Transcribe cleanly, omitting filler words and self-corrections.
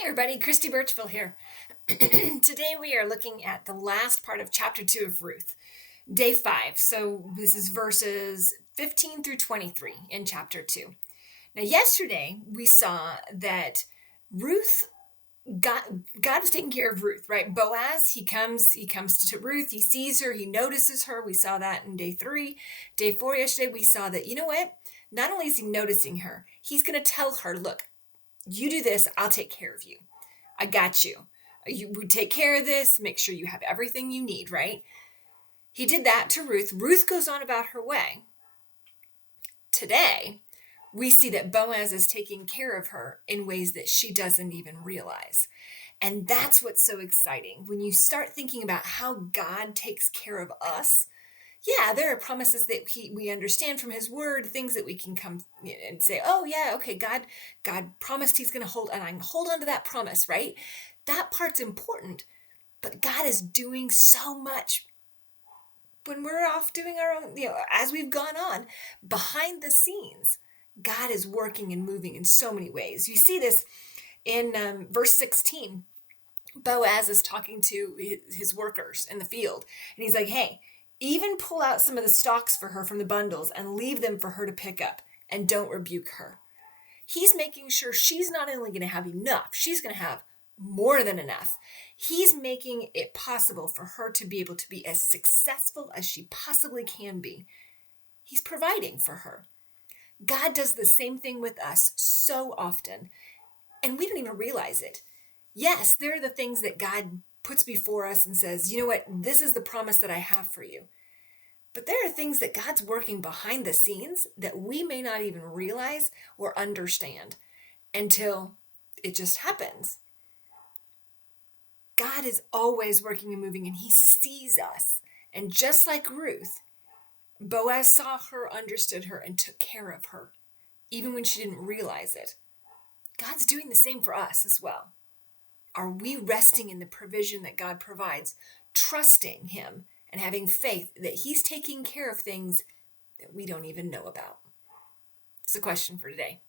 Hey everybody, Christy Birchville here. Today we are looking at the last part of chapter 2 of Ruth, day 5. So this is verses 15 through 23 in chapter 2. Now yesterday we saw that Ruth God is taking care of Ruth, right? Boaz, he comes to Ruth, he sees her, he notices her. We saw that in day 3. Day 4 yesterday we saw that, you know what? Not only is he noticing her, he's going to tell her, look, you do this, I'll take care of you. I got you. You would take care of this, make sure you have everything you need, right? He did that to Ruth. Ruth goes on about her way. Today, we see that Boaz is taking care of her in ways that she doesn't even realize. And that's what's so exciting. When you start thinking about how God takes care of us, yeah, there are promises that we understand from his word, things that we can come and say, oh yeah, okay, God promised he's going to hold, and I can hold on to that promise, right? That part's important, but God is doing so much when we're off doing our own, as we've gone on behind the scenes. God is working and moving in so many ways. You see this in verse 16. Boaz is talking to his workers in the field, and he's like, hey, even pull out some of the stalks for her from the bundles and leave them for her to pick up, and don't rebuke her. He's making sure she's not only going to have enough, she's going to have more than enough. He's making it possible for her to be able to be as successful as she possibly can be. He's providing for her. God does the same thing with us so often, and we don't even realize it. Yes, there are the things that God puts before us and says, you know what, this is the promise that I have for you. But there are things that God's working behind the scenes that we may not even realize or understand until it just happens. God is always working and moving, and he sees us. And just like Ruth, Boaz saw her, understood her, and took care of her, even when she didn't realize it. God's doing the same for us as well. Are we resting in the provision that God provides, trusting him and having faith that he's taking care of things that we don't even know about? It's a question for today.